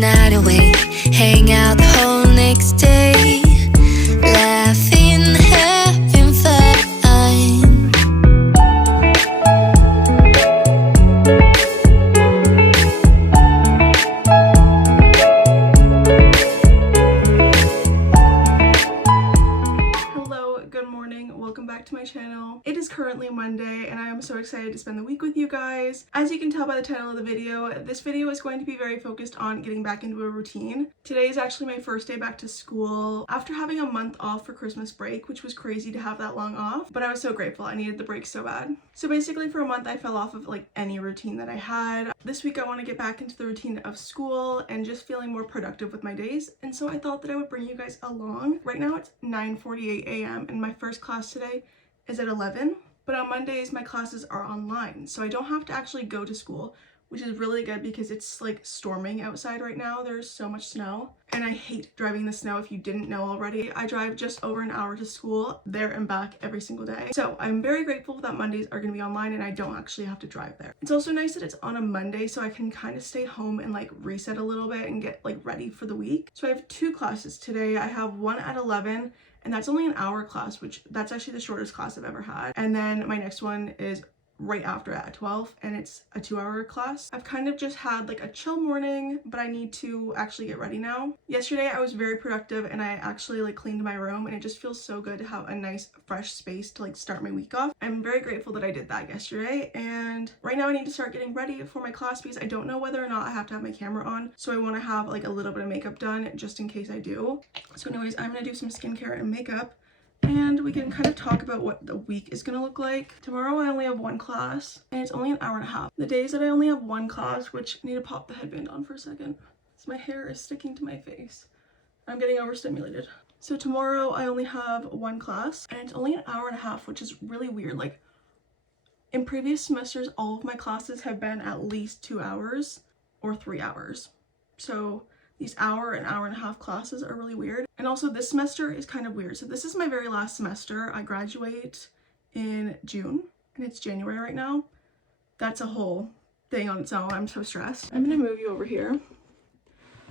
night away, hang out the whole next day, laughing, having fun. Hello, good morning, welcome back to my channel. It is currently Monday and I am so excited to spend the week with you guys. As you can tell by the title of the video, this video is going to be very focused on getting back into a routine. Today is actually my first day back to school after having a month off for Christmas break, which was crazy to have that long off, but I was so grateful. I needed the break so bad. So basically for a month I fell off of like any routine that I had. This week I want to get back into the routine of school and just feeling more productive with my days, and so I thought that I would bring you guys along. Right now it's 9:48 a.m. and my first class today is at 11, but on Mondays my classes are online, so I don't have to actually go to school, which is really good because it's like storming outside right now. There's so much snow and I hate driving the snow. If you didn't know already, I drive just over an hour to school there and back every single day. So I'm very grateful that Mondays are going to be online and I don't actually have to drive there. It's also nice that it's on a Monday so I can kind of stay home and like reset a little bit and get like ready for the week. So I have two classes today. I have one at 11 and that's only an hour class, which that's actually the shortest class I've ever had. And then my next one is right after at 12 and it's a 2-hour class. I've kind of just had like a chill morning, but I need to actually get ready now. Yesterday I was very productive and I actually like cleaned my room and it just feels so good to have a nice fresh space to like start my week off. I'm very grateful that I did that yesterday, and right now I need to start getting ready for my class because I don't know whether or not I have to have my camera on, so I want to have like a little bit of makeup done just in case I do. So anyways, I'm gonna do some skincare and makeup and we can kind of talk about what the week is going to look like. Tomorrow I only have one class and it's only an hour and a half. The days that I only have one class, which I need to pop the headband on for a second, so my hair is sticking to my face. I'm getting overstimulated. So tomorrow I only have one class and it's only an hour and a half, which is really weird. Like in previous semesters, all of my classes have been at least 2 hours or 3 hours. So these hour and a half classes are really weird. And also this semester is kind of weird. So this is my very last semester. I graduate in June and it's January right now. That's a whole thing on its own. I'm so stressed. I'm gonna move you over here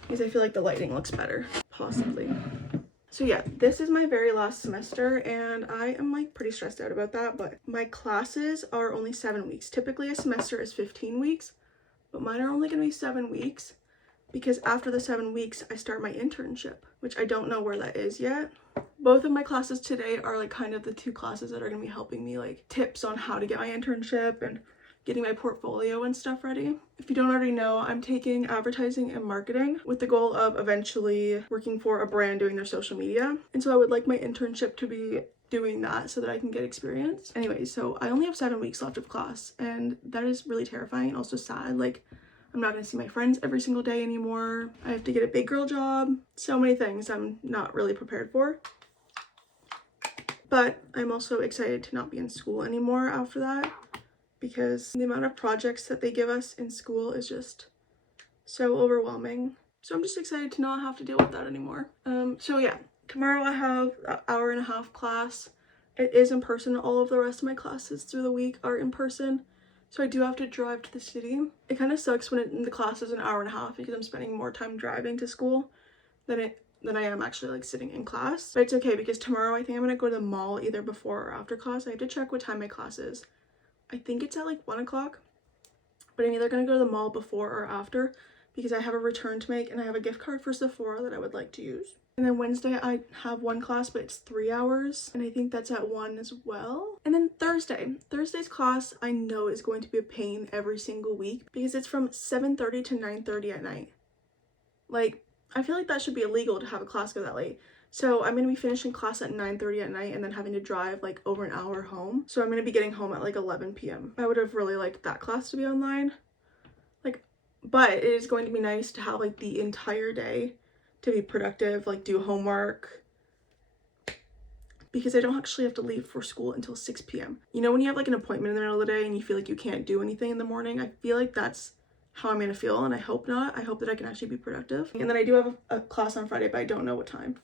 because I feel like the lighting looks better, possibly. So yeah, this is my very last semester and I am like pretty stressed out about that, but my classes are only 7 weeks. Typically a semester is 15 weeks, but mine are only gonna be 7 weeks. Because after the 7 weeks, I start my internship, which I don't know where that is yet. Both of my classes today are like kind of the two classes that are going to be helping me, like tips on how to get my internship and getting my portfolio and stuff ready. If you don't already know, I'm taking advertising and marketing with the goal of eventually working for a brand doing their social media. And so I would like my internship to be doing that so that I can get experience. Anyway, so I only have 7 weeks left of class and that is really terrifying and also sad. Like, I'm not going to see my friends every single day anymore. I have to get a big girl job. So many things I'm not really prepared for. But I'm also excited to not be in school anymore after that because the amount of projects that they give us in school is just so overwhelming. So I'm just excited to not have to deal with that anymore. So yeah, tomorrow I have an hour and a half class. It is in person. All of the rest of my classes through the week are in person. So I do have to drive to the city. It kind of sucks when the class is an hour and a half because I'm spending more time driving to school than I am actually like sitting in class. But it's okay because tomorrow I think I'm gonna go to the mall either before or after class. I have to check what time my class is. I think it's at like 1 o'clock, but I'm either gonna go to the mall before or after because I have a return to make and I have a gift card for Sephora that I would like to use. And then Wednesday I have one class, but it's 3 hours and I think that's at 1 as well. And then Thursday's class I know is going to be a pain every single week because it's from 7:30 to 9:30 at night. Like, I feel like that should be illegal to have a class go that late. So I'm going to be finishing class at 9:30 at night and then having to drive like over an hour home. So I'm going to be getting home at like 11 p.m. I would have really liked that class to be online. Like, but it is going to be nice to have like the entire day to be productive, like do homework, because I don't actually have to leave for school until 6 p.m. You know when you have like an appointment in the middle of the day and you feel like you can't do anything in the morning? I feel like that's how I'm gonna feel, and I hope not. I hope that I can actually be productive. And then I do have a class on Friday, but I don't know what time.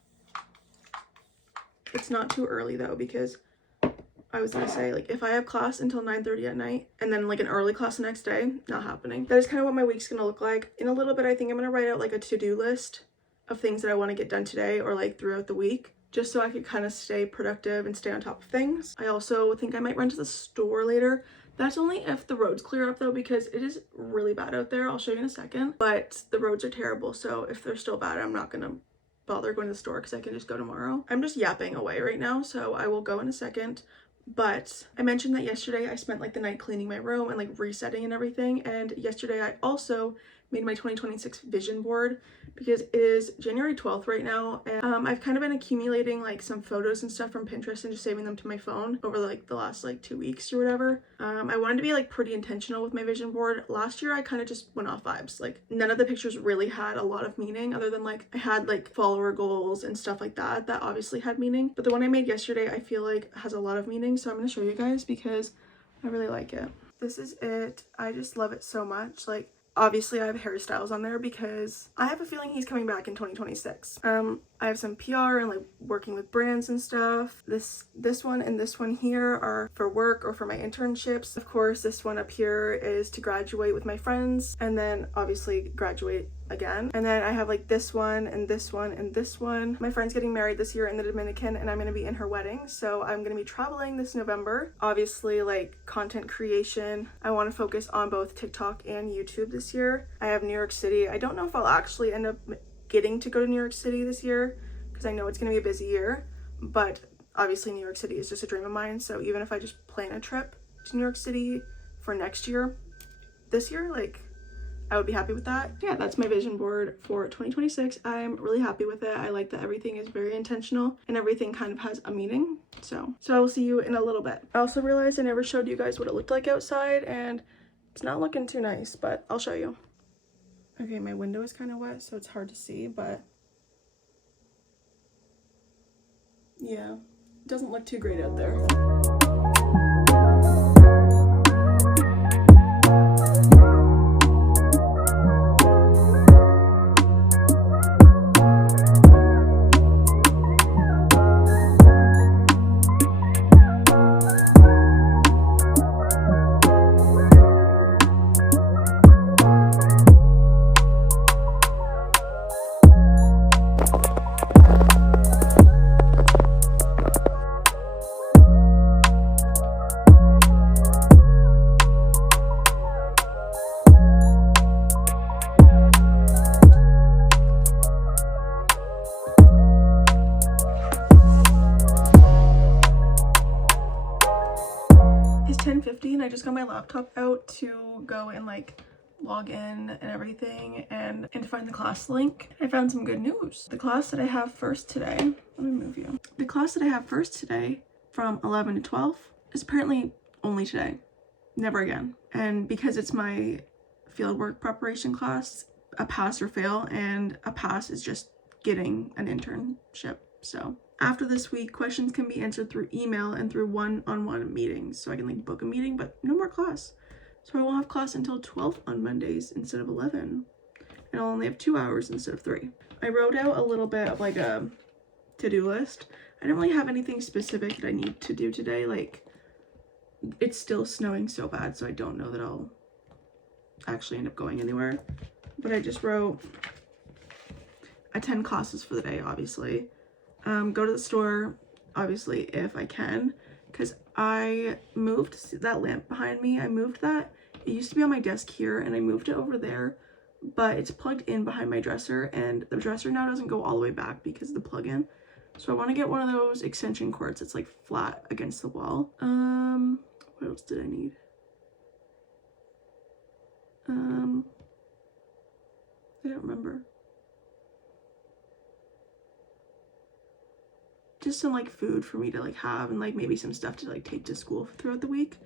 It's not too early though because I was gonna say, like, if I have class until 9:30 at night and then like an early class the next day, not happening. That is kind of what my week's gonna look like. In a little bit, I think I'm gonna write out like a to-do list of things that I want to get done today or like throughout the week, just so I could kind of stay productive and stay on top of things. I also think I might run to the store later. That's only if the roads clear up though, because it is really bad out there. I'll show you in a second, but the roads are terrible. So if they're still bad, I'm not gonna bother going to the store because I can just go tomorrow. I'm just yapping away right now, so I will go in a second. But I mentioned that yesterday I spent like the night cleaning my room and like resetting and everything. And yesterday I also made my 2026 vision board because it is January 12th right now, and I've kind of been accumulating like some photos and stuff from Pinterest and just saving them to my phone over like the last like 2 weeks or whatever. I wanted to be like pretty intentional with my vision board. Last year I kind of just went off vibes. Like none of the pictures really had a lot of meaning, other than like I had like follower goals and stuff like that obviously had meaning, but the one I made yesterday I feel like has a lot of meaning, so I'm going to show you guys because I really like it. This is it. I just love it so much. Like obviously I have hairstyles on there because I have a feeling he's coming back in 2026. I have some PR and like working with brands and stuff. This one and this one here are for work or for my internships. Of course, this one up here is to graduate with my friends and then obviously graduate again. And then I have like this one and this one and this one. My friend's getting married this year in the Dominican and I'm going to be in her wedding, so I'm going to be traveling this November. Obviously like content creation, I want to focus on both TikTok and YouTube this year. I have New York City. I don't know if I'll actually end up getting to go to New York City this year because I know it's going to be a busy year, but obviously New York City is just a dream of mine. So even if I just plan a trip to New York City for next year, this year, like I would be happy with that. Yeah, that's my vision board for 2026. I'm really happy with it. I like that everything is very intentional and everything kind of has a meaning. So I will see you in a little bit. I also realized I never showed you guys what it looked like outside, and it's not looking too nice, but I'll show you. Okay, my window is kind of wet, so it's hard to see, but yeah, it doesn't look too great out there. It's 10:50 and I just got my laptop out to go and like log in and everything and to find the class link. I found some good news. The class that I have first today, let me move you. The class that I have first today from 11 to 12 is apparently only today, never again. And because it's my fieldwork preparation class, a pass or fail, and a pass is just getting an internship. So after this week, questions can be answered through email and through one-on-one meetings. So I can like book a meeting, but no more class. So I won't have class until 12 on Mondays instead of 11. And I'll only have 2 hours instead of 3. I wrote out a little bit of like a to-do list. I don't really have anything specific that I need to do today. Like it's still snowing so bad, so I don't know that I'll actually end up going anywhere. But I just wrote attend classes for the day, obviously. Go to the store, obviously, if I can, because I moved that lamp behind me. I moved that. It used to be on my desk here, and I moved it over there, but it's plugged in behind my dresser, and the dresser now doesn't go all the way back because of the plug-in. So I want to get one of those extension cords that's like flat against the wall. What else did I need? I don't remember. Just some like food for me to like have, and like maybe some stuff to like take to school throughout the week,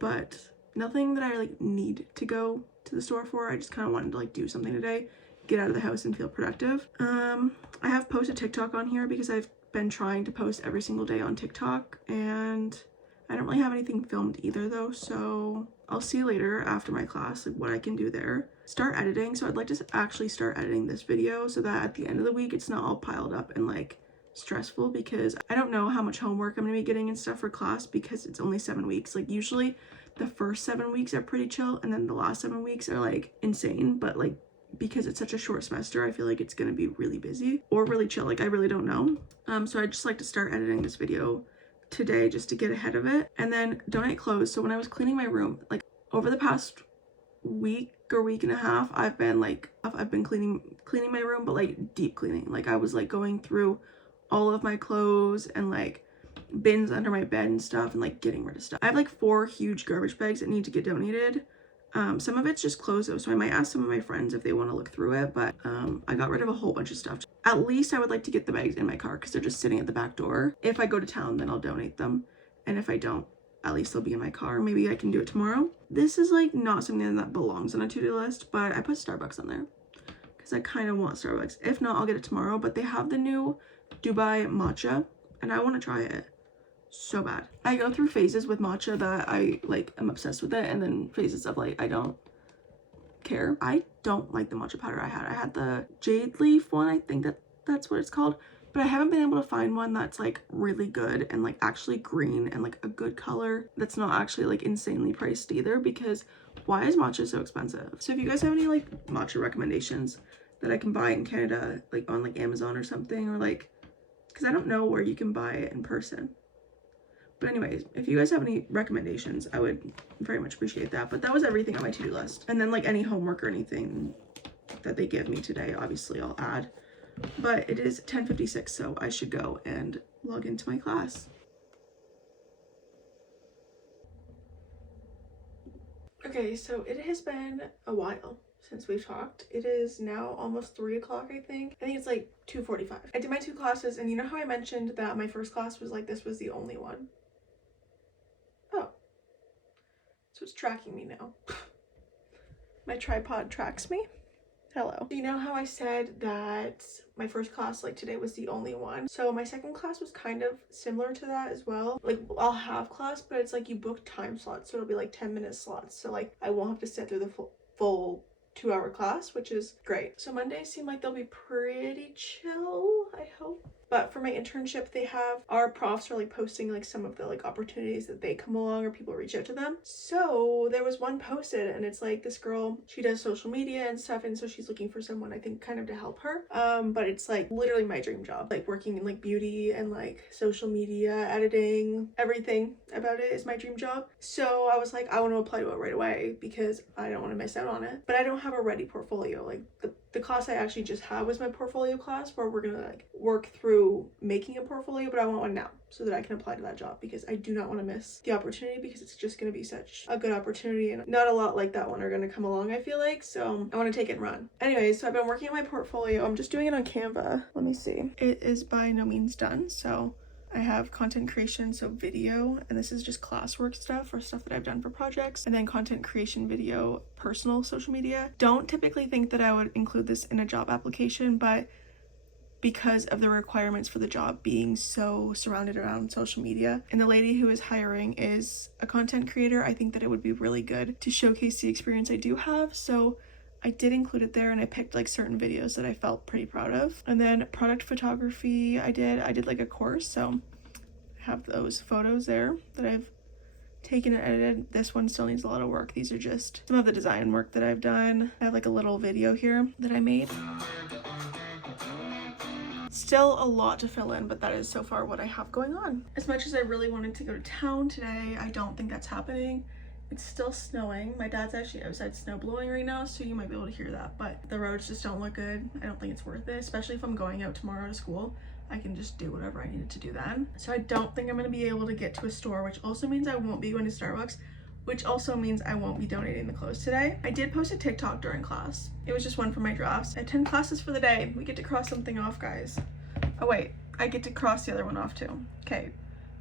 but nothing that I like need to go to the store for. I just kind of wanted to like do something today, get out of the house and feel productive. I have posted TikTok on here because I've been trying to post every single day on TikTok, and I don't really have anything filmed either though, so I'll see later after my class like what I can do there. Start editing. So I'd like to actually start editing this video so that at the end of the week it's not all piled up and like stressful because I don't know how much homework I'm gonna be getting and stuff for class because it's only 7 weeks. Like usually the first 7 weeks are pretty chill and then the last 7 weeks are like insane, but like because it's such a short semester, I feel like it's gonna be really busy or really chill. Like I really don't know. So I just like to start editing this video today just to get ahead of it and then donate clothes. So when I was cleaning my room, like over the past week or week and a half, I've been cleaning my room, but like deep cleaning. Like I was like going through all of my clothes and like bins under my bed and stuff and like getting rid of stuff. I have like 4 huge garbage bags that need to get donated. Some of it's just clothes though, so I might ask some of my friends if they want to look through it, but I got rid of a whole bunch of stuff. At least I would like to get the bags in my car because they're just sitting at the back door. If I go to town, then I'll donate them, and if I don't, at least they'll be in my car. Maybe I can do it tomorrow. This is like not something that belongs on a to-do list, but I put Starbucks on there because I kind of want Starbucks. If not, I'll get it tomorrow, but they have the new Dubai matcha and I want to try it so bad. I go through phases with matcha that I like am obsessed with it, and then phases of like I don't care. I don't like the matcha powder I had the jade leaf one, I think that's what it's called, but I haven't been able to find one that's like really good and like actually green and like a good color that's not actually like insanely priced either, because why is matcha so expensive? So if you guys have any like matcha recommendations that I can buy in Canada, like on like Amazon or something, or like, because I don't know where you can buy it in person. But anyways, if you guys have any recommendations, I would very much appreciate that. But that was everything on my to-do list. And then like any homework or anything that they give me today, obviously I'll add. But it is 10:56, so I should go and log into my class. Okay, so it has been a while since we've talked. It is now almost 3 o'clock, I think. I think it's like 2:45. I did my 2 classes, and you know how I mentioned that my first class was like, this was the only one? Oh. So it's tracking me now. My tripod tracks me. Hello. You know how I said that my first class like today was the only one? So my second class was kind of similar to that as well. Like I'll have class, but it's like you book time slots, so it'll be like 10-minute slots. So like I won't have to sit through the full 2-hour class, which is great. So Mondays seem like they'll be pretty chill, I hope. But for my internship, they have, our profs are like posting like some of the like opportunities that they come along or people reach out to them. So there was one posted, and it's like this girl, she does social media and stuff, and so she's looking for someone, I think, kind of to help her. But it's like literally my dream job, like working in like beauty and like social media editing, everything about it is my dream job. So I was like, I want to apply to it right away because I don't want to miss out on it. But I don't have a ready portfolio. Like the class I actually just had was my portfolio class, where we're gonna like work through making a portfolio, but I want one now so that I can apply to that job because I do not want to miss the opportunity, because it's just gonna be such a good opportunity, and not a lot like that one are gonna come along, I feel like. So I want to take it and run. Anyways, so I've been working on my portfolio. I'm just doing it on Canva. Let me see. It is by no means done. So I have content creation, so video, and this is just classwork stuff or stuff that I've done for projects, and then content creation, video, personal social media. Don't typically think that I would include this in a job application, but because of the requirements for the job being so surrounded around social media, and the lady who is hiring is a content creator, I think that it would be really good to showcase the experience I do have. So I did include it there, and I picked like certain videos that I felt pretty proud of. And then product photography, I did like a course, so I have those photos there that I've taken and edited. This one still needs a lot of work. These are just some of the design work that I've done. I have like a little video here that I made. Still a lot to fill in, but that is so far what I have going on. As much as I really wanted to go to town today, I don't think that's happening. It's still snowing. My dad's actually outside snow blowing right now, so you might be able to hear that, but the roads just don't look good. I don't think it's worth it, especially if I'm going out tomorrow to school. I can just do whatever I needed to do then. So I don't think I'm gonna be able to get to a store, which also means I won't be going to Starbucks, which also means I won't be donating the clothes today. I did post a TikTok during class. It was just one for my drafts. I had 10 classes for the day. We get to cross something off, guys. Oh wait, I get to cross the other one off too. Okay,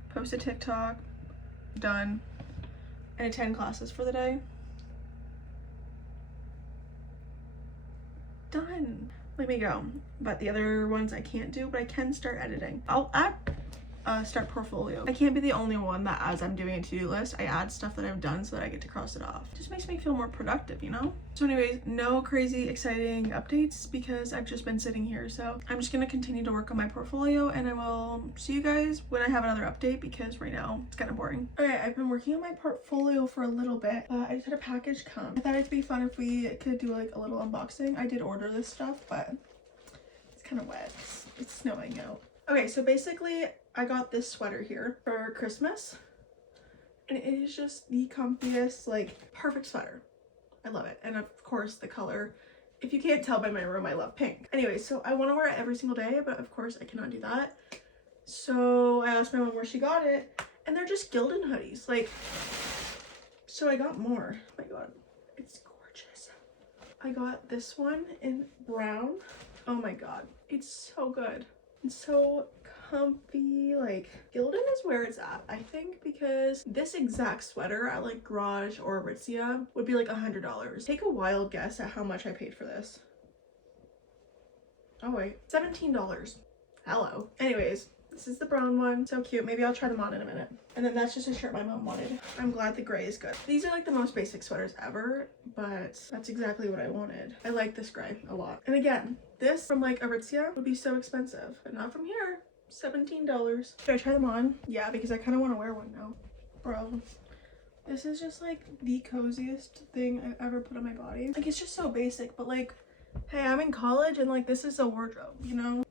post a TikTok, done. And attend classes for the day. Done. Let me go. But the other ones I can't do, but I can start editing. I'll add start portfolio. I can't be the only one that as I'm doing a to-do list, I add stuff that I've done so that I get to cross it off. It just makes me feel more productive, you know? So anyways, no crazy exciting updates because I've just been sitting here. So I'm just gonna continue to work on my portfolio and I will see you guys when I have another update because right now it's kind of boring. Okay, I've been working on my portfolio for a little bit. I just had a package come. I thought it'd be fun if we could do like a little unboxing. I did order this stuff, but it's kind of wet. It's snowing out. Okay, so basically I got this sweater here for Christmas and it is just the comfiest, like perfect sweater. I love it. And of course the color, if you can't tell by my room, I love pink. Anyway, so I want to wear it every single day, but of course I cannot do that. So I asked my mom where she got it and they're just Gildan hoodies. Like, so I got more. Oh my God, it's gorgeous. I got this one in brown. Oh my God, it's so good. It's so comfy. Like, Gildan is where it's at, I think, because this exact sweater at like Garage or Aritzia would be like $100. Take a wild guess at how much I paid for this. Oh wait, $17. Hello. Anyways, this is the brown one. So cute. Maybe I'll try them on in a minute. And then that's just a shirt my mom wanted. I'm glad the gray is good. These are like the most basic sweaters ever, but that's exactly what I wanted. I like this gray a lot. And again, this from like Aritzia would be so expensive, but not from here. $17. Should I try them on? Yeah, because I kind of want to wear one now. Bro, this is just like the coziest thing I've ever put on my body. Like, it's just so basic, but like, hey, I'm in college and like this is a wardrobe, you know?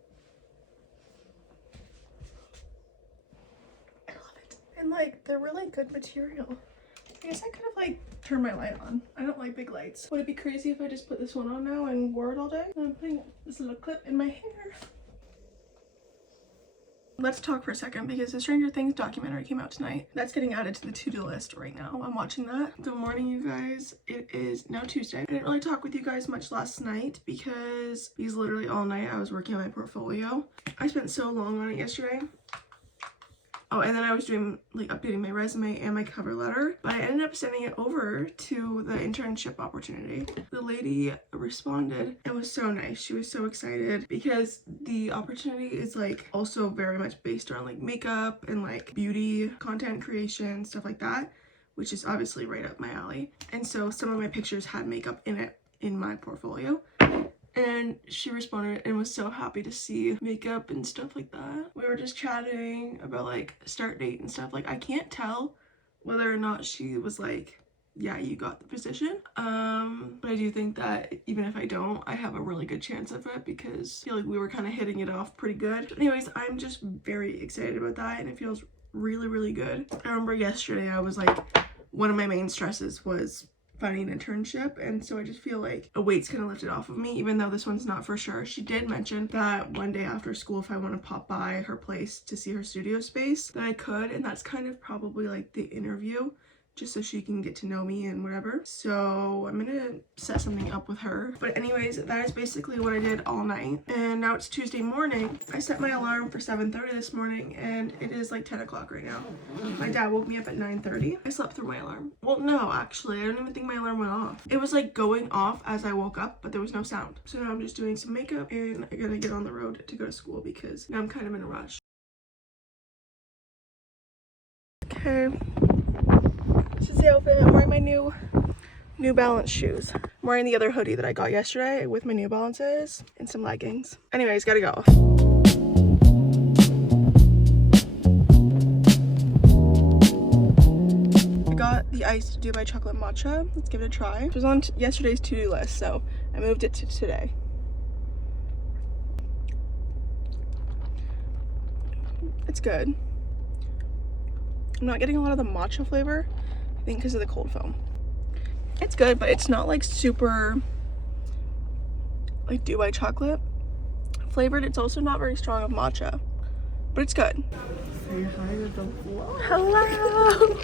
I love it. And like, they're really good material. I guess I could have like turned my light on. I don't like big lights. Would it be crazy if I just put this one on now and wore it all day? I'm putting this little clip in my hair. Let's talk for a second because the Stranger Things documentary came out tonight. That's getting added to the to-do list right now. I'm watching that. Good morning, you guys. It is now Tuesday. I didn't really talk with you guys much last night because literally all night I was working on my portfolio. I spent so long on it yesterday. Oh, and then I was doing like updating my resume and my cover letter, but I ended up sending it over to the internship opportunity. The lady responded and was so nice. She was so excited because the opportunity is like also very much based around like makeup and like beauty content creation, stuff like that, which is obviously right up my alley. And so some of my pictures had makeup in it in my portfolio. And she responded and was so happy to see makeup and stuff like that. We were just chatting about like start date and stuff. Like, I can't tell whether or not she was like, yeah, you got the position. But I do think that even if I don't, I have a really good chance of it because I feel like we were kind of hitting it off pretty good. But anyways, I'm just very excited about that and it feels really, really good. I remember yesterday I was like, one of my main stresses was finding an internship, and so I just feel like a weight's kind of lifted off of me, even though this one's not for sure. She did mention that one day after school, if I want to pop by her place to see her studio space, that I could, and that's kind of probably like the interview, just so she can get to know me and whatever. So I'm gonna set something up with her. But anyways, that is basically what I did all night. And now it's Tuesday morning. I set my alarm for 7:30 this morning and it is like 10 o'clock right now. My dad woke me up at 9:30. I slept through my alarm. Well, no, actually, I don't even think my alarm went off. It was like going off as I woke up, but there was no sound. So now I'm just doing some makeup and I gotta get on the road to go to school because now I'm kind of in a rush. Okay. This is the outfit. I'm wearing my New Balance shoes. I'm wearing the other hoodie that I got yesterday with my New Balances and some leggings. Anyways, gotta go. I got the iced Dubai chocolate matcha. Let's give it a try. It was on yesterday's to-do list, so I moved it to today. It's good. I'm not getting a lot of the matcha flavor, I think because of the cold foam. It's good, but it's not like super like Dubai chocolate flavored. It's also not very strong of matcha, but it's good. Say hi to the vlog. Hello.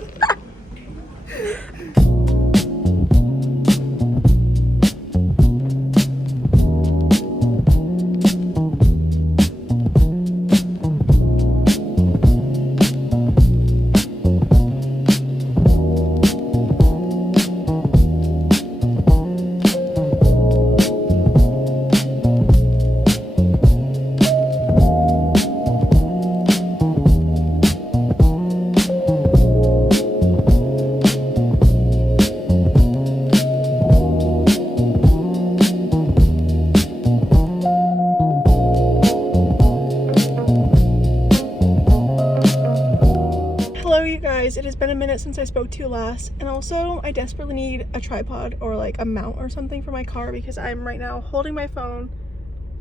Anyways, it has been a minute since I spoke to you last, and also I desperately need a tripod or like a mount or something for my car because I'm right now holding my phone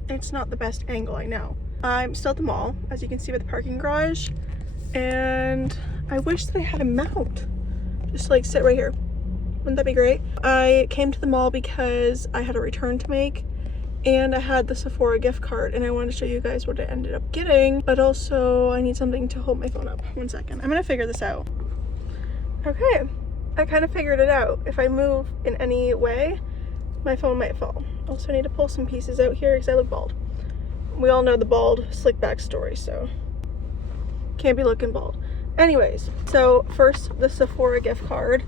and it's not the best angle, I know. I'm still at the mall, as you can see by the parking garage, and I wish that I had a mount just to like sit right here. Wouldn't that be great? I came to the mall because I had a return to make and I had the Sephora gift card and I wanted to show you guys what I ended up getting, but also I need something to hold my phone up. One second, I'm gonna figure this out. Okay, I kind of figured it out. If I move in any way, my phone might fall. Also, I need to pull some pieces out here because I look bald. We all know the bald slick back story, so can't be looking bald. Anyways, so first the Sephora gift card.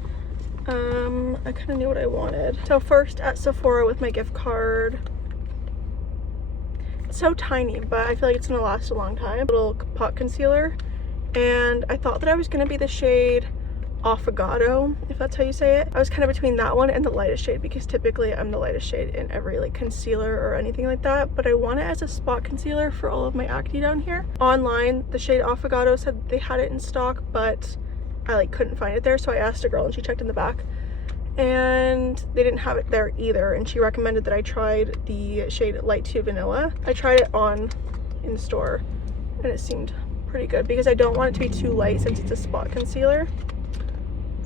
I kind of knew what I wanted. So first at Sephora with my gift card, it's so tiny, but I feel like it's gonna last a long time. Little pot concealer, and I thought that I was gonna be the shade Affogato, if that's how you say it. I was kind of between that one and the lightest shade because typically I'm the lightest shade in every like concealer or anything like that, but I want it as a spot concealer for all of my acne down here. Online, the shade Affogato said they had it in stock, but I like couldn't find it there, so I asked a girl and she checked in the back and they didn't have it there either, and she recommended that I tried the shade Light 2 Vanilla. I tried it on in the store and it seemed pretty good because I don't want it to be too light since it's a spot concealer.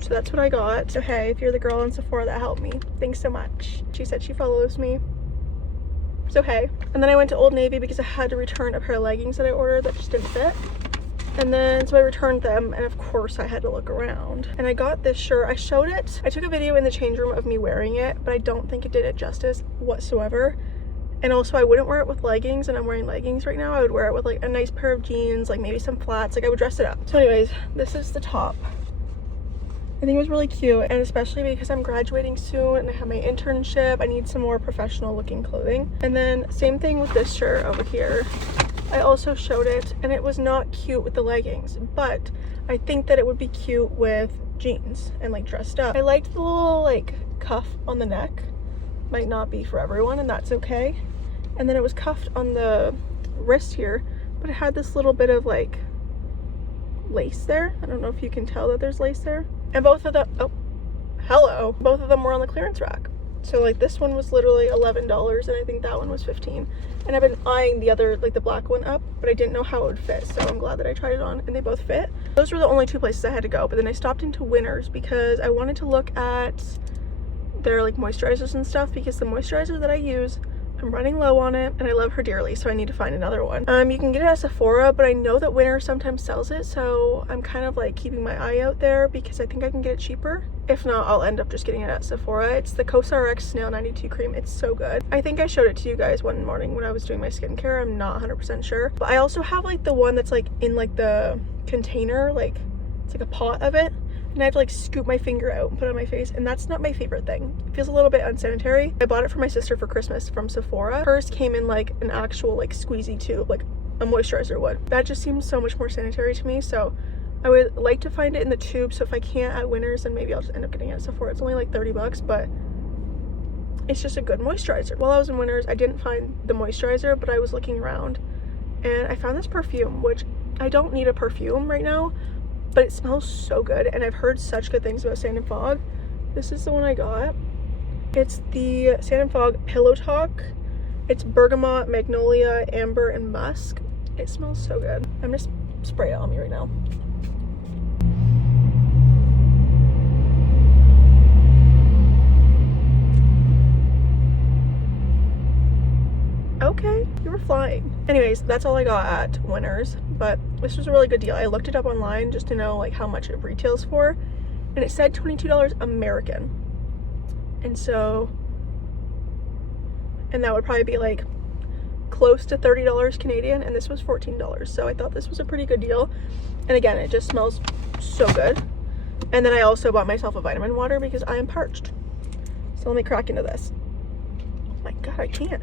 So that's what I got. So hey, if you're the girl in Sephora that helped me, thanks so much. She said she follows me, so hey. And then I went to Old Navy because I had to return a pair of leggings that I ordered that just didn't fit. And then so I returned them, and of course I had to look around, and I got this shirt. I showed it, I took a video in the change room of me wearing it, but I don't think it did it justice whatsoever. And also I wouldn't wear it with leggings, and I'm wearing leggings right now. I would wear it with like a nice pair of jeans, like maybe some flats, like I would dress it up. So anyways, this is the top. I think it was really cute, and especially because I'm graduating soon and I have my internship, I need some more professional looking clothing. And then same thing with this shirt over here. I also showed it and it was not cute with the leggings, but I think that it would be cute with jeans and like dressed up. I liked the little like cuff on the neck. Might not be for everyone, and that's okay. And then it was cuffed on the wrist here, but it had this little bit of like lace there. I don't know if you can tell that there's lace there. And both of them, oh, hello. Both of them were on the clearance rack. So like this one was literally $11 and I think that one was $15. And I've been eyeing the other, like the black one up, but I didn't know how it would fit. So I'm glad that I tried it on and they both fit. Those were the only two places I had to go. But then I stopped into Winners because I wanted to look at their like moisturizers and stuff, because the moisturizer that I use, I'm running low on it and I love her dearly, so I need to find another one. You can get it at Sephora, but I know that Winners sometimes sells it, so I'm kind of like keeping my eye out there because I think I can get it cheaper. If not, I'll end up just getting it at Sephora. It's the COSRX Snail 92 cream. It's so good. I think I showed it to you guys one morning when I was doing my skincare. I'm not 100% sure. But I also have like the one that's like in like the container, like it's like a pot of it. And I have to like scoop my finger out and put it on my face, and that's not my favorite thing. It feels a little bit unsanitary. I bought it for my sister for Christmas from Sephora. Hers came in like an actual like squeezy tube, like a moisturizer would. That just seems so much more sanitary to me, so I would like to find it in the tube. So if I can't at Winners, then maybe I'll just end up getting it at Sephora. It's only like 30 bucks, but it's just a good moisturizer. While I was in Winners, I didn't find the moisturizer, but I was looking around and I found this perfume, which I don't need a perfume right now, but it smells so good, and I've heard such good things about Sand and Fog. This is the one I got. It's the Sand and Fog Pillow Talk. It's bergamot, magnolia, amber, and musk. It smells so good. I'm just spray it on me right now. Okay, you were flying. Anyways, that's all I got at Winners, but this was a really good deal. I looked it up online just to know like how much it retails for, and it said $22 American. And so, and that would probably be like close to $30 Canadian, and this was $14. So I thought this was a pretty good deal. And again, it just smells so good. And then I also bought myself a vitamin water because I am parched. So let me crack into this. Oh my God, I can't.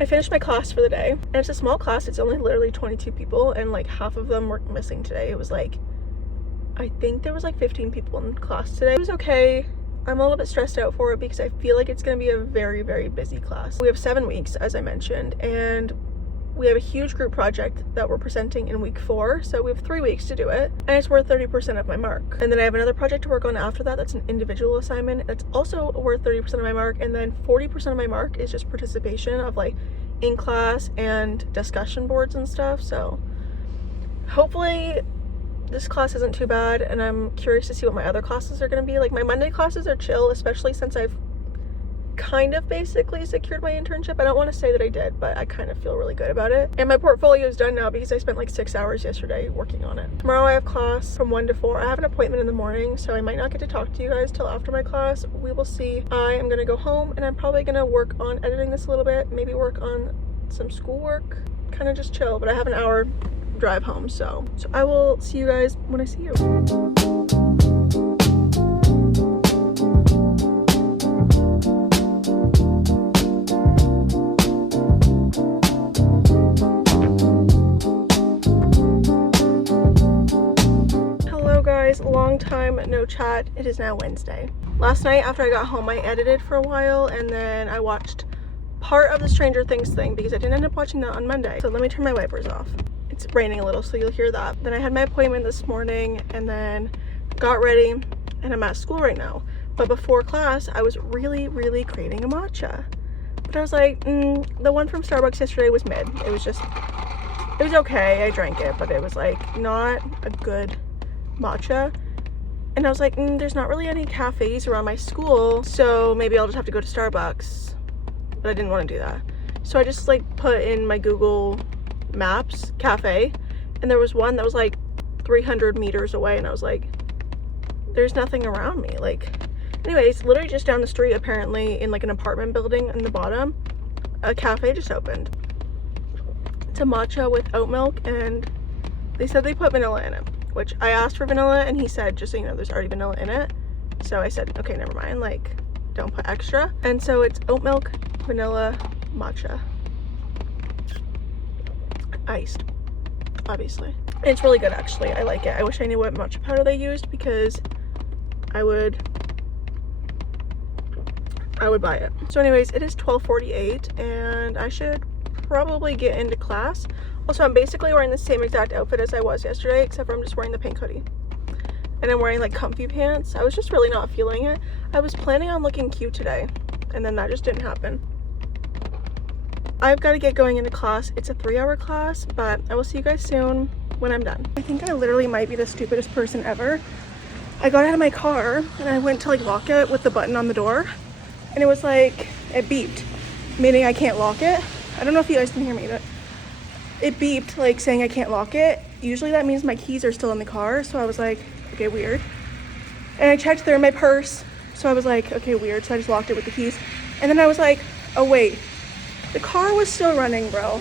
I finished my class for the day, and it's a small class. It's only literally 22 people, and like half of them were missing today. It was like, I think there was like 15 people in class today. It was okay. I'm a little bit stressed out for it because I feel like it's going to be a very, very busy class. We have 7 weeks, as I mentioned, and we have a huge group project that we're presenting in week 4, so we have 3 weeks to do it, and it's worth 30% of my mark. And then I have another project to work on after that. That's an individual assignment. That's also worth 30% of my mark, and then 40% of my mark is just participation of like in class and discussion boards and stuff. So hopefully this class isn't too bad, and I'm curious to see what my other classes are going to be. Like my Monday classes are chill, especially since I've kind of basically secured my internship. I don't want to say that I did, but I kind of feel really good about it. And my portfolio is done now because I spent like 6 hours yesterday working on it. Tomorrow I have class from 1 to 4. I have an appointment in the morning, so I might not get to talk to you guys till after my class. We will see. I am going to go home, and I'm probably going to work on editing this a little bit, maybe work on some schoolwork, kind of just chill. But I have an hour drive home, so I will see you guys when I see you. Long time no chat. It is now Wednesday. Last night after I got home, I edited for a while, and then I watched part of the Stranger Things thing because I didn't end up watching that on Monday. So let me turn my wipers off. It's raining a little, so you'll hear that. Then I had my appointment this morning, and then got ready, and I'm at school right now. But before class, I was really craving a matcha. But I was like, the one from Starbucks yesterday was mid. It was okay. I drank it, but it was like not a good matcha. And I was like, there's not really any cafes around my school, so maybe I'll just have to go to Starbucks. But I didn't want to do that, so I just like put in my Google Maps cafe, and there was one that was like 300 meters away, and I was like, there's nothing around me. Like, anyways, literally just down the street, apparently in like an apartment building in the bottom, a cafe just opened. It's a matcha with oat milk, and they said they put vanilla in it, which I asked for vanilla, and he said, just so you know, there's already vanilla in it. So I said, okay, never mind, like, don't put extra. And so it's oat milk, vanilla, matcha, iced, obviously. And it's really good, actually. I like it. I wish I knew what matcha powder they used, because I would buy it. So anyways, it is 12:48, and I should probably get into class. Also, I'm basically wearing the same exact outfit as I was yesterday, except for I'm just wearing the pink hoodie. And I'm wearing like comfy pants. I was just really not feeling it. I was planning on looking cute today, and then that just didn't happen. I've got to get going into class. It's a 3-hour class, but I will see you guys soon when I'm done. I think I literally might be the stupidest person ever. I got out of my car, and I went to like lock it with the button on the door, and it was like, it beeped, meaning I can't lock it. I don't know if you guys can hear me, but it beeped like saying I can't lock it. Usually that means my keys are still in the car, so I was like, okay, weird. And I checked, they're in my purse, so I was like, okay, weird. So I just locked it with the keys, and then I was like, oh wait, the car was still running, bro.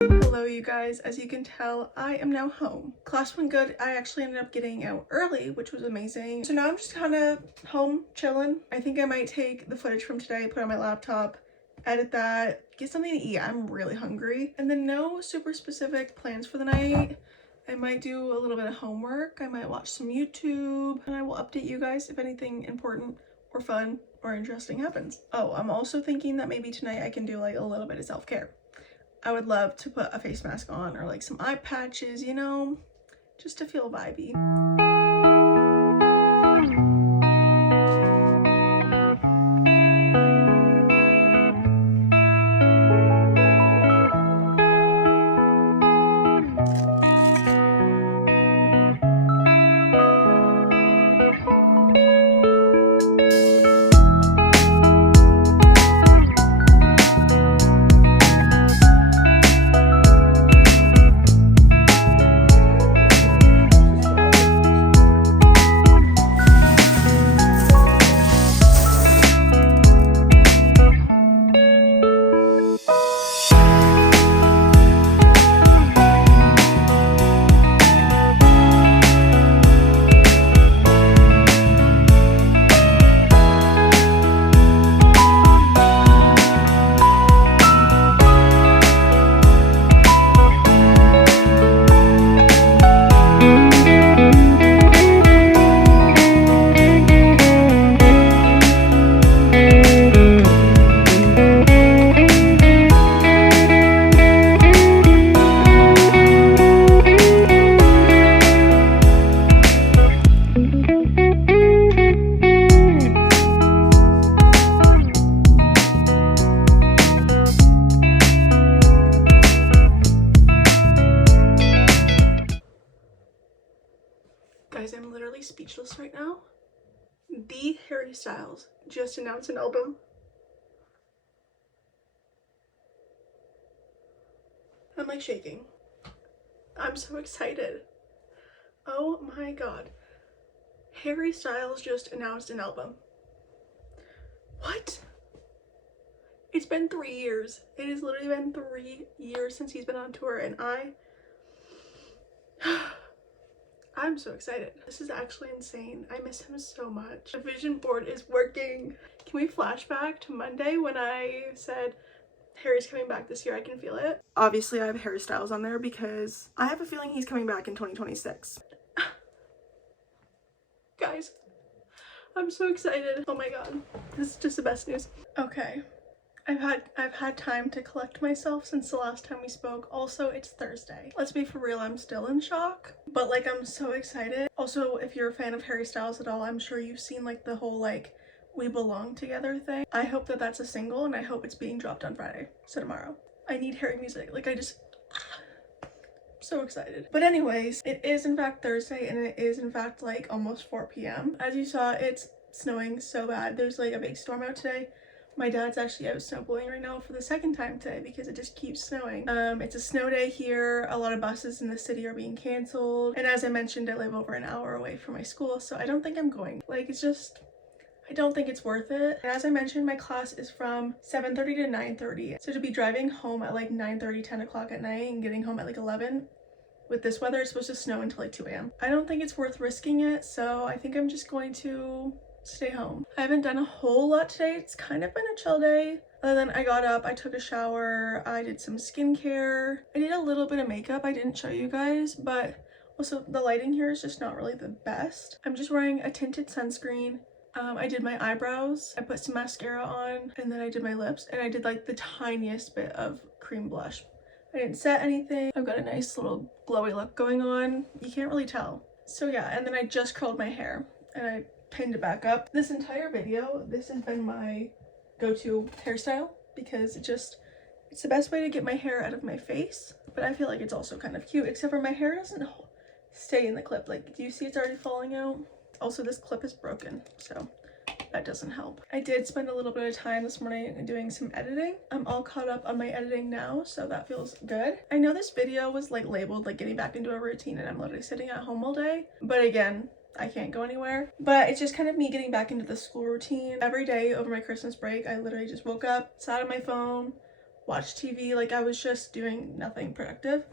Hello you guys, as you can tell, I am now home. Class went good. I actually ended up getting out early, which was amazing. So now I'm just kind of home chilling. I think I might take the footage from today, put it on my laptop, edit that, get something to eat. I'm really hungry. And then no super specific plans for the night. I might do a little bit of homework. I might watch some YouTube, and I will update you guys if anything important or fun or interesting happens. Oh, I'm also thinking that maybe tonight I can do like a little bit of self-care. I would love to put a face mask on, or like some eye patches, you know, just to feel vibey. literally speechless right now. The Harry Styles just announced an album. I'm like shaking. I'm so excited. Oh my god. Harry Styles just announced an album. What? It's been 3 years. It has literally been 3 years since he's been on tour, and I'm so excited. This is actually insane. I miss him so much. The vision board is working. Can we flashback to Monday when I said Harry's coming back this year? I can feel it. Obviously, I have Harry Styles on there because I have a feeling he's coming back in 2026. Guys, I'm so excited. Oh my god. This is just the best news. Okay. I've had time to collect myself since the last time we spoke. Also, it's Thursday. Let's be for real, I'm still in shock, but like I'm so excited. Also, if you're a fan of Harry Styles at all, I'm sure you've seen like the whole like We Belong Together thing. I hope that that's a single, and I hope it's being dropped on Friday, so tomorrow. I need Harry music. Like I'm so excited. But anyways, it is in fact Thursday, and it is in fact like almost 4 p.m. As you saw, it's snowing so bad. There's like a big storm out today. My dad's actually out snowboarding right now for the second time today because it just keeps snowing. It's a snow day here. A lot of buses in the city are being canceled. And as I mentioned, I live over an hour away from my school, so I don't think I'm going. Like, it's just, I don't think it's worth it. And as I mentioned, my class is from 7:30 to 9:30. So to be driving home at like 9:30, 10 o'clock at night and getting home at like 11, with this weather, it's supposed to snow until like 2 a.m. I don't think it's worth risking it, so I think I'm just going to stay home. I haven't done a whole lot today. It's kind of been a chill day. Other than I got up, I took a shower, I did some skincare, I did a little bit of makeup. I didn't show you guys, but also the lighting here is just not really the best. I'm just wearing a tinted sunscreen. I did my eyebrows, I put some mascara on, and then I did my lips, and I did like the tiniest bit of cream blush. I didn't set anything. I've got a nice little glowy look going on. You can't really tell. So yeah, and then I just curled my hair and I pinned it back up. This entire video, this has been my go-to hairstyle because it's the best way to get my hair out of my face, but I feel like it's also kind of cute, except for my hair doesn't stay in the clip. Like, do you see it's already falling out? Also, this clip is broken, so that doesn't help. I did spend a little bit of time this morning doing some editing. I'm all caught up on my editing now, so that feels good. I know this video was like labeled like getting back into a routine, and I'm literally sitting at home all day, but again, I can't go anywhere. But it's just kind of me getting back into the school routine. Every day over my Christmas break, I literally just woke up, sat on my phone, watched TV, like I was just doing nothing productive.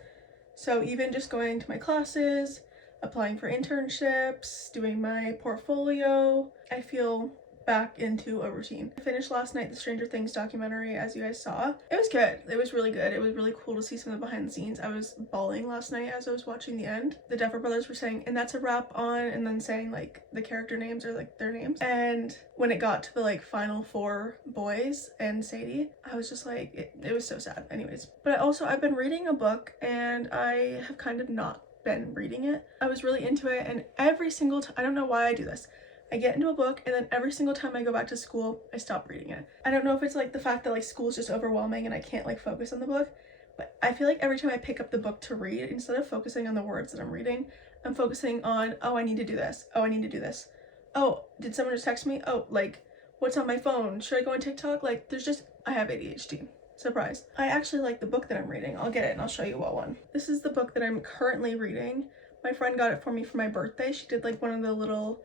So even just going to my classes, applying for internships, doing my portfolio, I feel back into a routine. I finished last night the Stranger Things documentary, as you guys saw. It was good. It was really good. It was really cool to see some of the behind the scenes. I was bawling last night as I was watching the end. The Duffer Brothers were saying, and that's a wrap on, and then saying like the character names or like their names. And when it got to the like final 4 boys and Sadie, I was just like, it was so sad. Anyways, but I've been reading a book, and I have kind of not been reading it. I was really into it, and every single time, I don't know why I do this, I get into a book, and then every single time I go back to school, I stop reading it. I don't know if it's like the fact that like school is just overwhelming and I can't like focus on the book, but I feel like every time I pick up the book to read, instead of focusing on the words that I'm reading, I'm focusing on, oh, I need to do this. Oh, I need to do this. Oh, did someone just text me? Oh, like, what's on my phone? Should I go on TikTok? Like, I have ADHD. Surprise. I actually like the book that I'm reading. I'll get it and I'll show you what one. This is the book that I'm currently reading. My friend got it for me for my birthday. She did like one of the little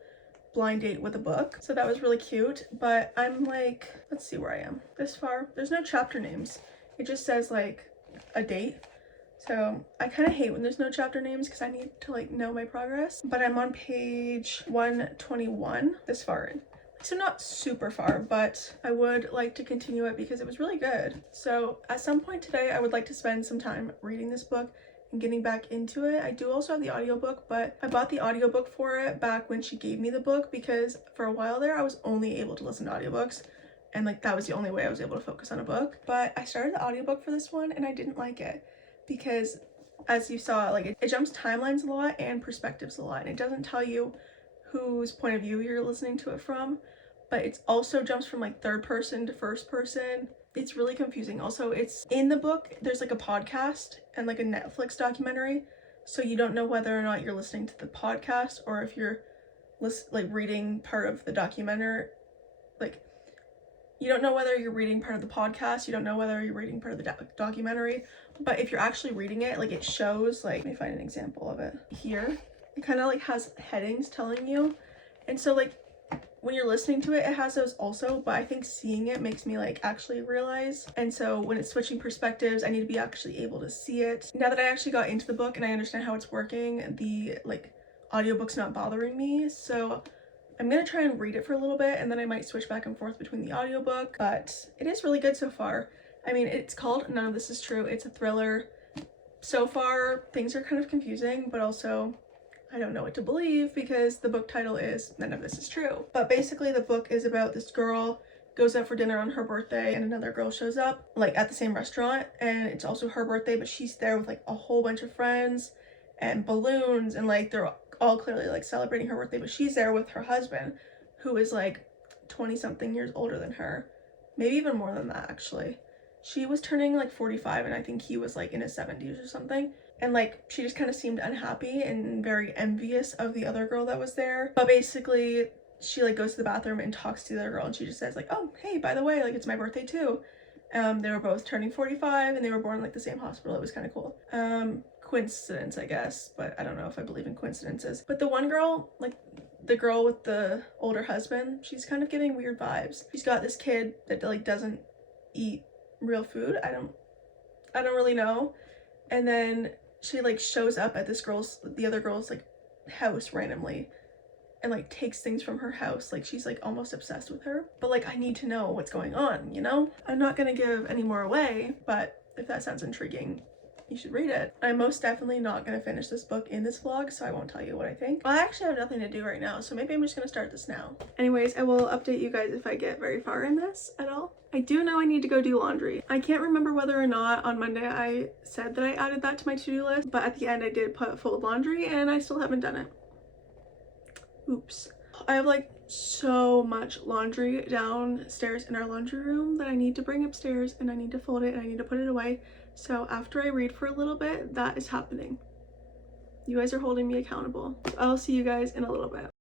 blind date with a book, so that was really cute. But I'm like, let's see where I am this far. There's no chapter names, it just says like a date, so I kind of hate when there's no chapter names because I need to like know my progress. But I'm on page 121 this far in, so not super far, but I would like to continue it because it was really good. So at some point today I would like to spend some time reading this book and getting back into it. I do also have the audiobook, but I bought the audiobook for it back when she gave me the book because for a while there I was only able to listen to audiobooks, and like that was the only way I was able to focus on a book. But I started the audiobook for this one and I didn't like it because, as you saw, like it jumps timelines a lot and perspectives a lot, and it doesn't tell you whose point of view you're listening to it from, but it also jumps from like third person to first person. It's really confusing. Also, it's in the book, there's like a podcast and like a Netflix documentary, so you don't know whether or not you're listening to the podcast or if you're reading part of the documentary. Like, you don't know whether you're reading part of the podcast, you don't know whether you're reading part of the documentary, but if you're actually reading it, like, it shows, like, let me find an example of it here. It kind of like has headings telling you, and so like when you're listening to it, it has those also, but I think seeing it makes me like actually realize. And so when it's switching perspectives, I need to be actually able to see it. Now that I actually got into the book and I understand how it's working, the like audiobook's not bothering me, so I'm gonna try and read it for a little bit, and then I might switch back and forth between the audiobook, but it is really good so far. I mean, it's called None of This Is True. It's a thriller. So far, things are kind of confusing, but also I don't know what to believe because the book title is None of This Is True. But basically the book is about this girl goes out for dinner on her birthday, and another girl shows up like at the same restaurant, and it's also her birthday, but she's there with like a whole bunch of friends and balloons, and like they're all clearly like celebrating her birthday, but she's there with her husband, who is like 20 something years older than her, maybe even more than that actually. She was turning like 45 and I think he was like in his 70s or something, and like she just kind of seemed unhappy and very envious of the other girl that was there. But basically she like goes to the bathroom and talks to the other girl, and she just says like, oh hey, by the way, like it's my birthday too. They were both turning 45 and they were born in like the same hospital. It was kind of cool. Coincidence, I guess, but I don't know if I believe in coincidences. But the one girl, like the girl with the older husband, she's kind of giving weird vibes. She's got this kid that like doesn't eat real food. I don't really know. And then she like shows up at the other girl's like house randomly and like takes things from her house. Like she's like almost obsessed with her. But like I need to know what's going on, you know? I'm not gonna give any more away, but if that sounds intriguing, you should read it. I'm most definitely not gonna finish this book in this vlog, so I won't tell you what I think. Well, I actually have nothing to do right now, so maybe I'm just gonna start this now. Anyways, I will update you guys if I get very far in this at all. I do know I need to go do laundry. I can't remember whether or not on Monday I said that I added that to my to-do list, but at the end I did put fold laundry and I still haven't done it. Oops. I have like so much laundry downstairs in our laundry room that I need to bring upstairs, and I need to fold it and I need to put it away. So after I read for a little bit, that is happening. You guys are holding me accountable. So I'll see you guys in a little bit.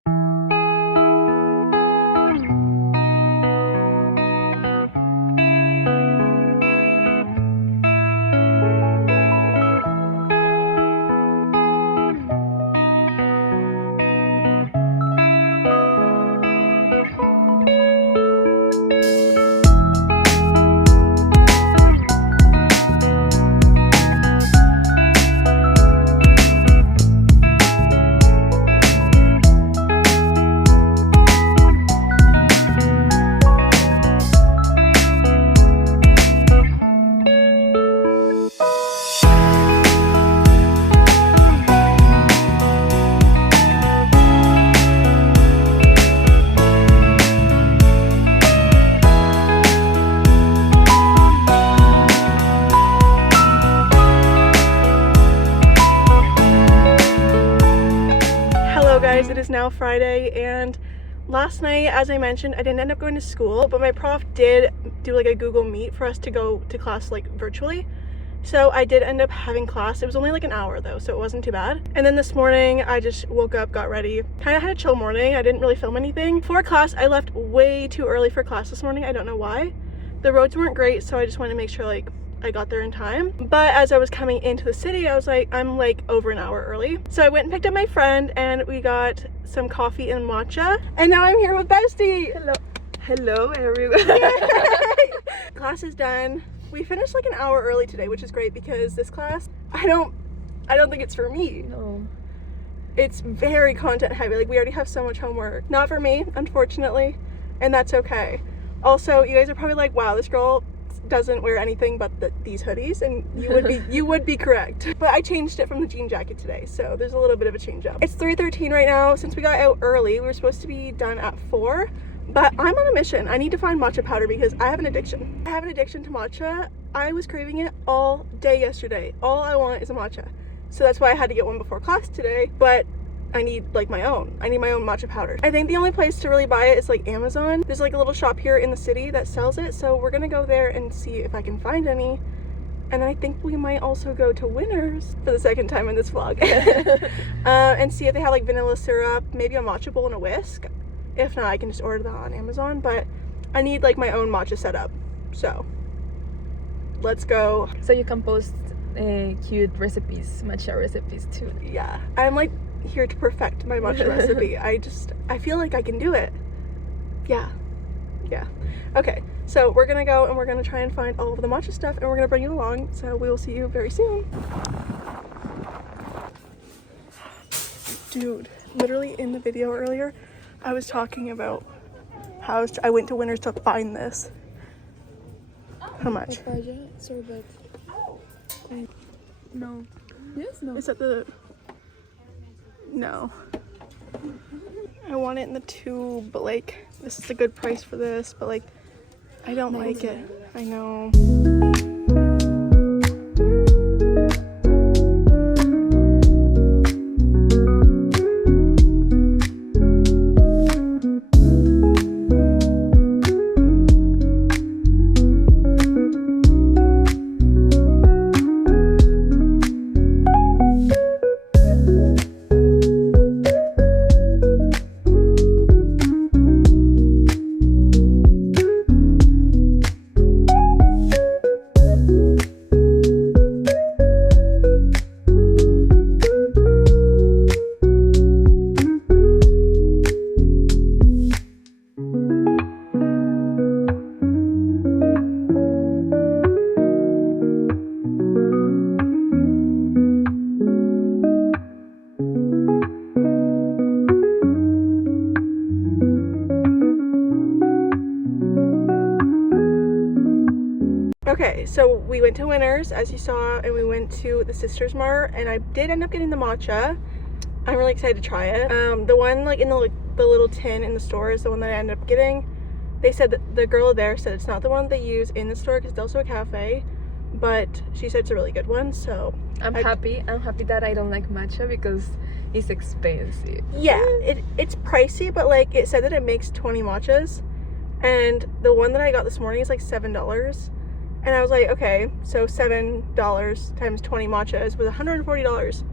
Guys, it is now Friday, and last night, as I mentioned, I didn't end up going to school, but my prof did do like a Google Meet for us to go to class like virtually. So I did end up having class. It was only like an hour though, so it wasn't too bad. And then this morning I just woke up, got ready, kind of had a chill morning. I didn't really film anything. For class, I left way too early for class this morning. I don't know why. The roads weren't great, so I just wanted to make sure like I got there in time. But as I was coming into the city, I was like, I'm like over an hour early. So I went and picked up my friend and we got some coffee and matcha. And now I'm here with Bestie. Hello. Hello, everyone. Class is done. We finished like an hour early today, which is great because this class, I don't think it's for me. No. It's very content heavy. Like we already have so much homework. Not for me, unfortunately, and that's okay. Also, you guys are probably like, wow, this girl doesn't wear anything but these hoodies, and you would be correct. But I changed it from the jean jacket today, so there's a little bit of a change up. It's 3:13 right now. Since we got out early, we were supposed to be done at 4, but I'm on a mission. I need to find matcha powder because I have an addiction. I have an addiction to matcha. I was craving it all day yesterday. All I want is a matcha, so that's why I had to get one before class today. But I need like my own. I need my own matcha powder. I think the only place to really buy it is like Amazon. There's like a little shop here in the city that sells it, so we're gonna go there and see if I can find any. And I think we might also go to Winners for the second time in this vlog and see if they have like vanilla syrup, maybe a matcha bowl and a whisk. If not, I can just order that on Amazon, but I need like my own matcha setup. So let's go. So you can post cute recipes, matcha recipes too. Yeah, I'm like here to perfect my matcha recipe. I feel like I can do it. Yeah. Okay, so we're gonna go and we're gonna try and find all of the matcha stuff and we're gonna bring you along, so we will see you very soon. Dude, literally in the video earlier I was talking about how I went to Winners to find this. How much? Papaya sorbet. No. Yes, no. Is that the... No. I want it in the tube, but like this is a good price for this, but like I don't like it. I know. Okay, so we went to Winners, as you saw, and we went to the Sisters Mart, and I did end up getting the matcha. I'm really excited to try it. The one like in the little tin in the store is the one that I ended up getting. They said that the girl there said it's not the one they use in the store because it's also a cafe, but she said it's a really good one. So I'm happy that I don't like matcha because it's expensive. Yeah, it's pricey, but like it said that it makes 20 matchas, and the one that I got this morning is like $7. And I was like, okay, so $7 times 20 matchas was $140.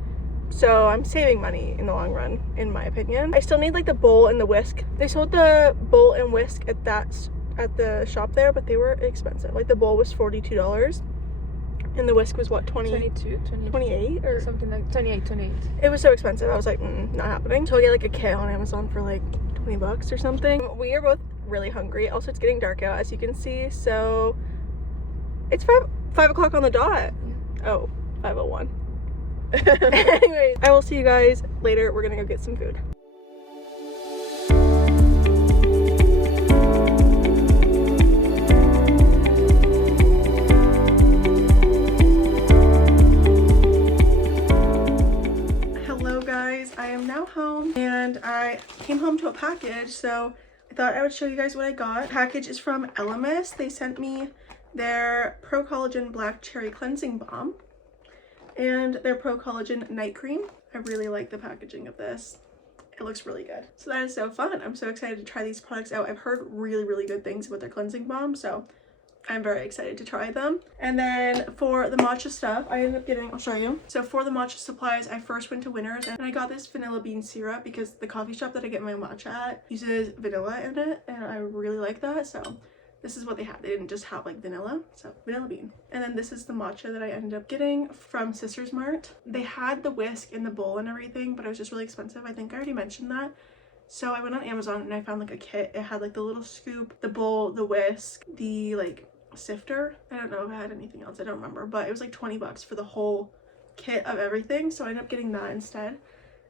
So I'm saving money in the long run, in my opinion. I still need like the bowl and the whisk. They sold the bowl and whisk at the shop there, but they were expensive. Like the bowl was $42 and the whisk was what, 28 or something like 28. It was so expensive. I was like, not happening. So I get like a kit on Amazon for like 20 bucks or something. We are both really hungry. Also, it's getting dark out, as you can see, so it's 5 o'clock on the dot. Oh, 5:01. Anyways, I will see you guys later. We're gonna go get some food. Hello guys, I am now home and I came home to a package, so I thought I would show you guys what I got. The package is from Elemis. They sent me their Pro Collagen Black Cherry Cleansing Balm and their Pro Collagen Night Cream. I really like the packaging of this. It looks really good. So that is so fun. I'm so excited to try these products out. I've heard really good things about their cleansing balm, so I'm very excited to try them. And then for the matcha stuff, I ended up getting, I'll show you. So for the matcha supplies, I first went to Winners and I got this vanilla bean syrup because the coffee shop that I get my matcha at uses vanilla in it, and I really like that. So this is what they had. They didn't just have like vanilla, so vanilla bean. And then this is the matcha that I ended up getting from Sisters Mart. They had the whisk in the bowl and everything, but it was just really expensive. I think I already mentioned that. So I went on Amazon and I found like a kit. It had like the little scoop, the bowl, the whisk, the like sifter. I don't know if it had anything else. I don't remember, but it was like 20 bucks for the whole kit of everything. So I ended up getting that instead.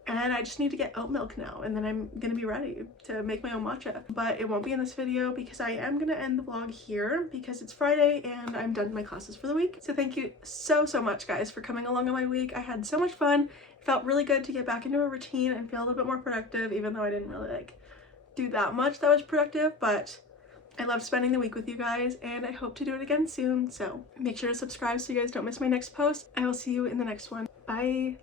And I just need to get oat milk now, and then I'm gonna be ready to make my own matcha. But it won't be in this video because I am gonna end the vlog here because it's Friday and I'm done my classes for the week. So thank you so much guys for coming along on my week. I had so much fun. It felt really good to get back into a routine and feel a little bit more productive, even though I didn't really like do that much that was productive, but I loved spending the week with you guys and I hope to do it again soon. So make sure to subscribe so you guys don't miss my next post. I will see you in the next one. Bye.